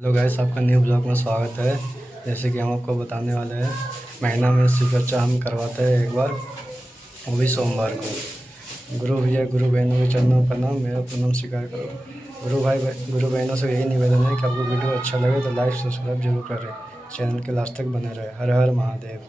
Hello guys, आपका new blog में स्वागत है। जैसे कि हम आपको बताने वाले हैं, महीना में शिव चर्चा हम करवाते हैं एक बार, वो भी सोमवार को। गुरु भैया गुरु बहनों के चरणों पर नाम मेरा प्रणाम स्वीकार करो। गुरु बहनों से यही निवेदन है कि आपको वीडियो अच्छा लगे तो लाइक सब्सक्राइब जरूर करें, चैनल के लास्ट तक बने रहे। हर हर महादेव।